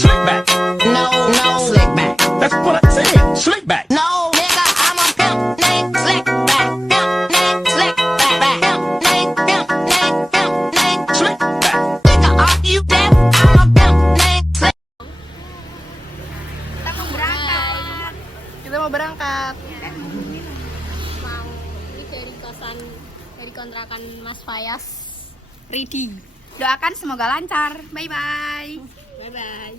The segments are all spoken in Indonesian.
Slick back. No, no, slick back. That's what I said. Slick back. No, nigga, I'm a pimp named Slick back. Pimp named Slick back. Pimp named, pimp named, pimp named Slick back. Nigga, are you deaf? I'm a pimp named Slick. Kita mau berangkat. Kita mau berangkat. Mau ini dari kosan, dari kontrakan Mas Fayas. Ready. Doakan semoga lancar. Bye bye. Bye bye.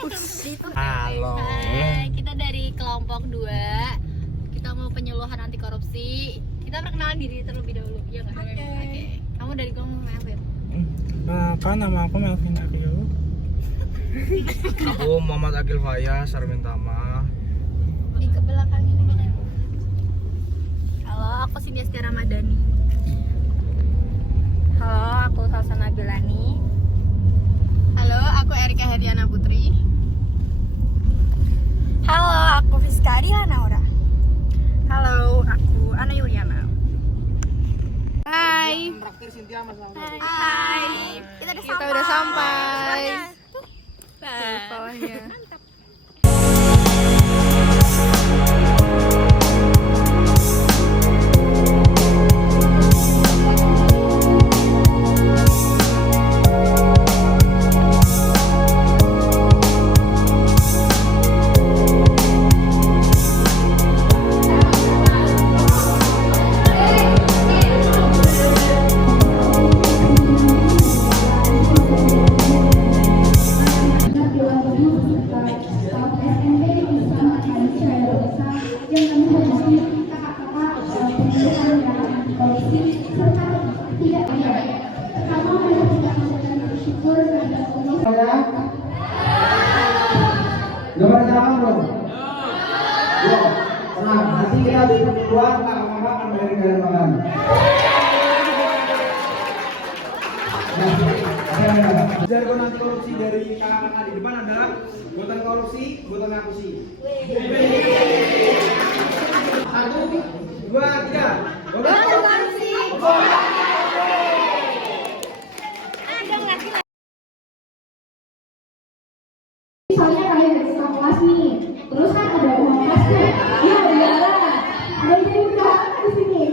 Posisi. Halo. Hai, kita dari kelompok 2. Kita mau penyuluhan anti korupsi. Kita perkenalan diri terlebih dahulu. Iya nggak? Oke. Kamu dari kelompok Melvin. Nama aku Melvin Akil. Aku Muhammad Akil Fayas Sarmintama. Di kebelakang ini. Halo, aku Sindia Setia Ramadhani. Halo, aku Salsana Gelani. Halo, aku Erika Hediana Putri. Halo, aku Fiska Adila Naura. Halo, aku Ana Yuliana. Hai. Hai. Kita udah sampai. Bawahnya. Nomor siapa bro? Yo, tenang. Nanti kita bisa keluar, kakak-kakak akan bayar kalian makan. Jargon anti korupsi dari kakak-kakak di depan adalah buatan korupsi, buatan ngapusi. 1, 2, 3. Buatan korupsi. Misalnya kayak dari sekolah kelas nih, terus kan ada uang kelas tuh, ya udahlah, ada yang jadi undangan di sini.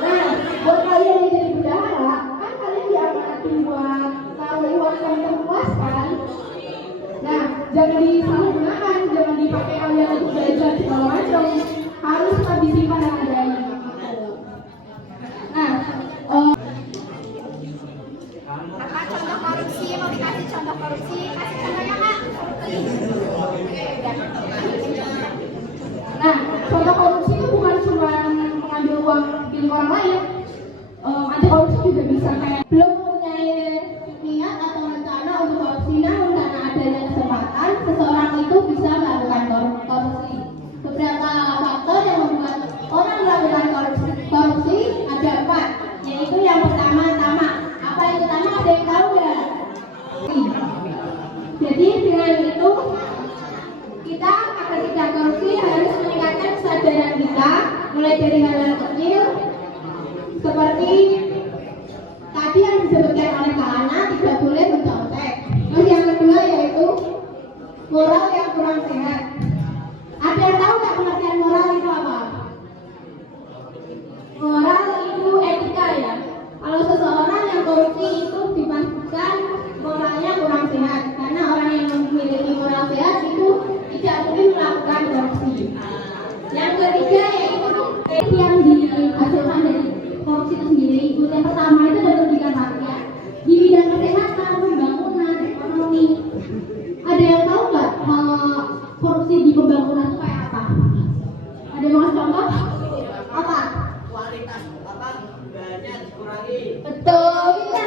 Nah, buat kalian yang jadi bendahara, kan kalian diamanatin buat taruh uang kalian kelas kan? Nah, jangan disalahgunakan, jangan dipakai kalian untuk belajar segala macam, harus tetap disimpan yang adanya. Nah, Apa contoh korupsi? Mau dikasih contoh korupsi? Kasih contohnya Kak. Nah, contoh korupsi itu bukan cuma mengambil uang milik orang lain. Anti korupsi juga bisa kayak belum mempunyai niat atau rencana untuk korupsi, namun karena adanya kesempatan, seseorang itu bisa melakukan korupsi. Beberapa faktor yang membuat orang melakukan korupsi ada 4, yaitu yang pertama tamak. Apa itu tamak? Ada yang tahu nggak? Jadi dengan itu kita agar tidak korupsi harus meningkatkan kesadaran kita mulai dari hal-hal kecil seperti tadi yang disebutkan oleh Kak Ana, tidak boleh mencontek. Terus yang kedua yaitu moral yang kurang sehat. Ada yang tahu nggak pengertian moral itu apa? Moral itu etika ya. Kalau seseorang yang korupsi itu dipastikan moralnya kurang sehat, karena orang yang memiliki moral sehat itu tidak mungkin melakukan korupsi. Yang ketiga yaitu yang dihasilkan dari korupsi itu sendiri. Yang pertama itu adalah merugikan rakyat di bidang kesehatan, pembangunan, ekonomi. Ada yang tahu nggak korupsi di pembangunan itu kayak apa? Ada yang mau kasih contoh? Apa? Kualitas banyak dikurangi. Betul, bisa.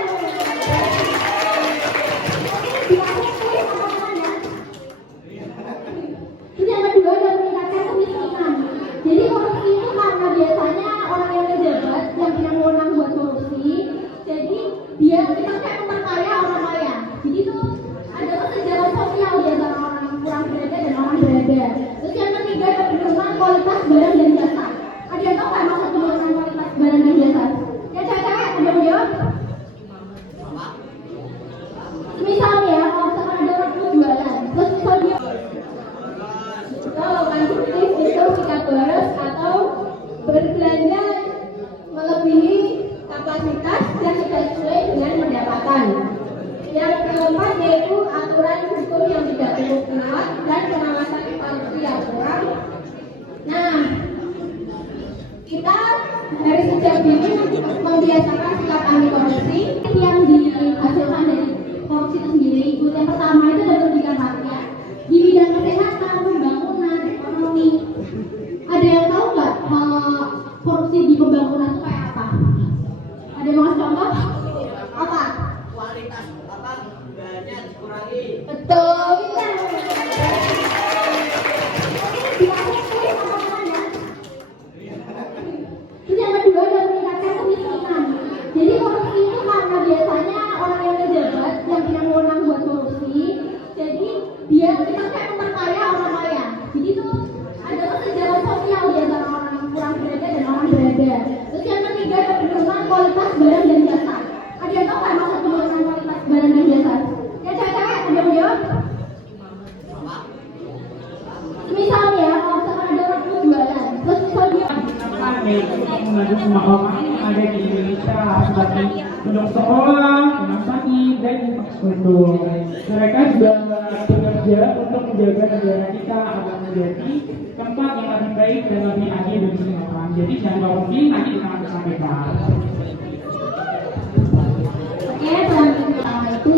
Terus yang kedua adalah meningkatkan kemiskinan. Jadi korupsi itu karena biasanya orang yang pejabat yang punya wewenang buat korupsi, jadi dia kita kayak memperkaya orang kaya. Jadi itu ada kesenjangan sosial di antara orang kurang berada dan orang berada. Terus yang ketiga adalah penurunan kualitas barang dan jasa. Ada yang tahu nggak maksud penurunan kualitas kapasitas yang tidak sesuai dengan pendapatan. Yang keempat yaitu aturan hukum yang tidak cukup kuat dan pengawasan korupsi yang kurang. Nah, kita dari sejak dini membiasakan sikap anti korupsi yang dihasilkan dari korupsi itu sendiri. Yang pertama itu adalah merugikan rakyat di bidang kesehatan, pembangunan, ekonomi. Ada yang tahu nggak korupsi di pembangunan itu kayak apa? Ada yang mau kasih contoh? Apa? Kualitas banyak dikurangi. Betul, bisa. Terus yang kedua adalah meningkatkan kemiskinan. Jadi korupsi itu karena biasanya orang yang pejabat yang punya wewenang buat korupsi, jadi dia kita kayak memperkaya orang kaya. Jadi itu ada kesenjangan sosial di antara orang yang kurang berada dan orang berada. Terus yang ketiga adalah penurunan kualitas barang dan jasa. Ada yang tahu nggak maksud penurunan kualitas barang dan jasa? Ya cewek-cewek ada yang jawab? Misalnya kalau misalkan ada orang mau jualan, terus misal dia untuk membantu semua orang yang ada di Indonesia seperti untuk sekolah, rumah sakit, dan infrastruktur. Mereka juga bekerja untuk menjaga negara kita agar menjadi tempat yang lebih baik dan lebih adil bagi semua orang. Jadi jangan korupsi, nanti kita akan sampaikan. Oke, selanjutnya pertama itu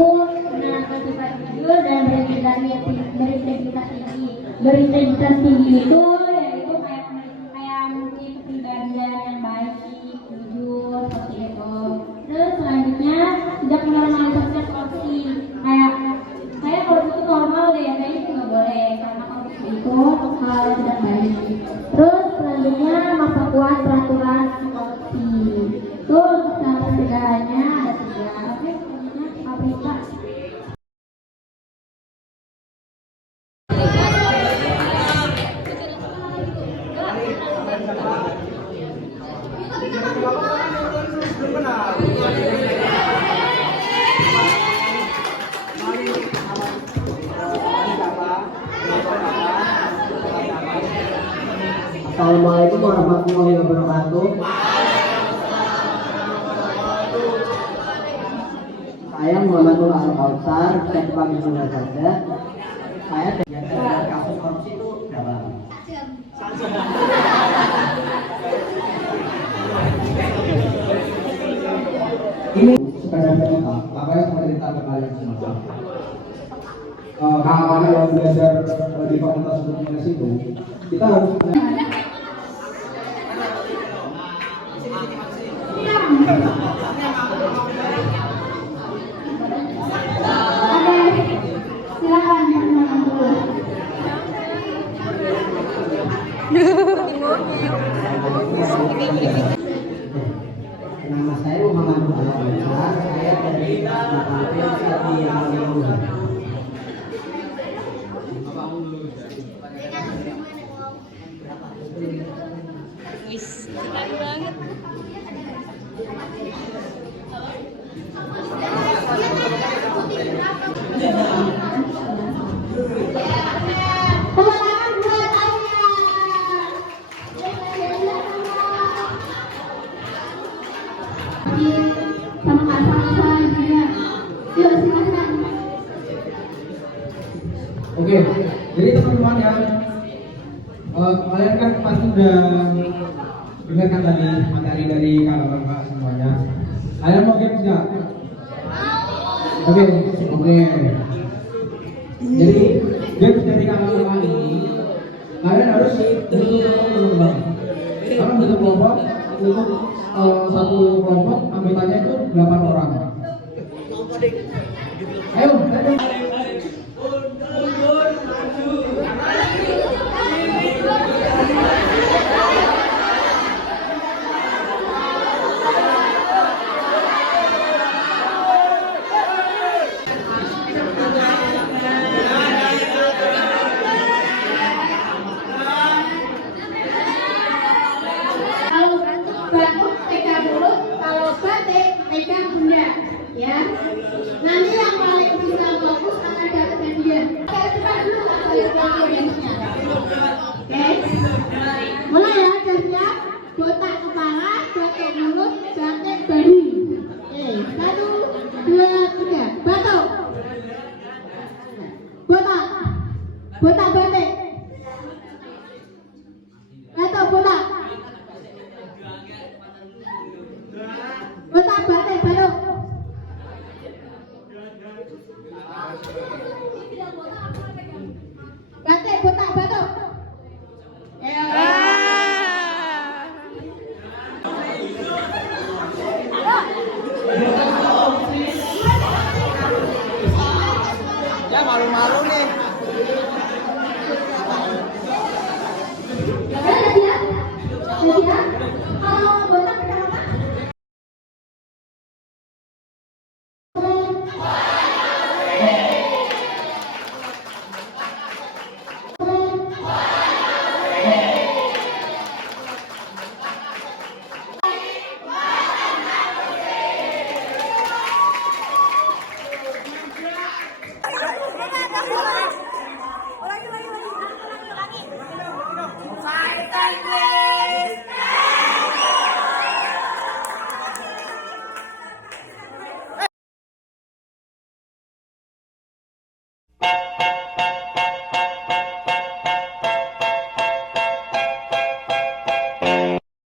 menerapkan sifat jujur dan berintegritas tinggi. Berintegritas tinggi itu yaitu kayak memiliki kepribadian yang baik, jujur, seperti itu. Terus selanjutnya tidak menormalisasi korupsi. Kayak korupsi itu normal deh, kayaknya itu nggak boleh karena korupsi itu hal tidak baik. Terus selanjutnya memperkuat peraturan korupsi. Terus cara pencegahannya ada 3. Oke, selanjutnya Afrika. Assalamualaikum warahmatullahi wabarakatuh. Saya Muhammad Nur Al-Kautsar, saya dipanggil Bunda saja. Saya dari kasus korupsi itu dalam. Ini sepeda cerita, makanya saya cerita ke kalian semua. Kawan-kawan yang belajar di fakultas komunikasi itu, kita harus silakan perkenalkan dulu. Nama saya Muhammad Nur Al-Kautsar, saya dari Fakultas di Malaysia. Teman-teman buat Aya. Sama kata-kata juga. Yuk silakan. Oke, jadi teman-teman ya, kalian kan pasti udah dengarkan tadi materi dari kakak-kakak semuanya. Kalian mau games nggak? Oke. Jadi games dari kakak-kakak ini, kalian harus bentuk kelompok. Kalau bentuk kelompok, untuk satu kelompok anggotanya itu 8 orang. Ayo. Kalau batuk pegang mulut, kalau batik pegang bunda, ya. Nanti yang paling bisa fokus batuk mulut, sakit badan. Oke, 1, 2, 3, batuk. Botak, botak batik. Batuk botak. Botak batik.